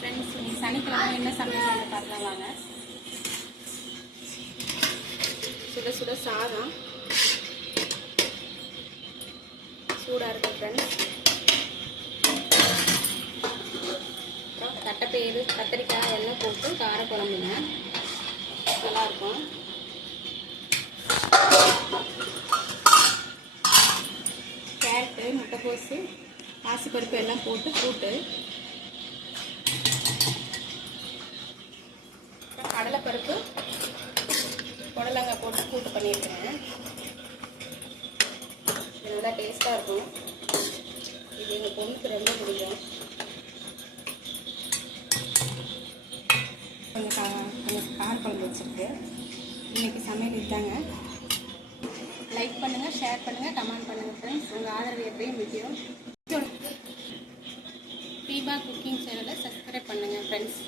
Friends, இன்னைக்கு சனிக்கிழமை என்ன சமையல் வந்து பார்க்கலாம் வாங்க. சுட சுட சாதம் சூடாக இருக்கும் ஃப்ரெண்ட்ஸ். அப்புறம் தட்டைப்பயிறு, கத்திரிக்காய் எல்லாம் போட்டு கார குழம்புங்க, நல்லாயிருக்கும். கேரட்டு, முட்டைக்கோசு, பாசிப்பருப்பு எல்லாம் போட்டு கூட்டு. கடலைப்பருப்பு, புடலங்காய் போட்டு கூட்டு பண்ணியிருக்கிறேன். இது நல்லா டேஸ்ட்டாக இருக்கும். இது எங்கள் பொண்ணுக்கு ரொம்ப பிடிக்கும். கொஞ்சம் கார குழம்பு வச்சுருக்கு. இன்றைக்கி சமையல் இதுதாங்க. லைக் பண்ணுங்கள், ஷேர் பண்ணுங்கள், கமெண்ட் பண்ணுங்கள் ஃப்ரெண்ட்ஸ். உங்கள் ஆதரவு எப்பயும் முக்கியம். தீபா குக்கிங் சேனலை சப்ஸ்கிரைப் பண்ணுங்கள் ஃப்ரெண்ட்ஸ்.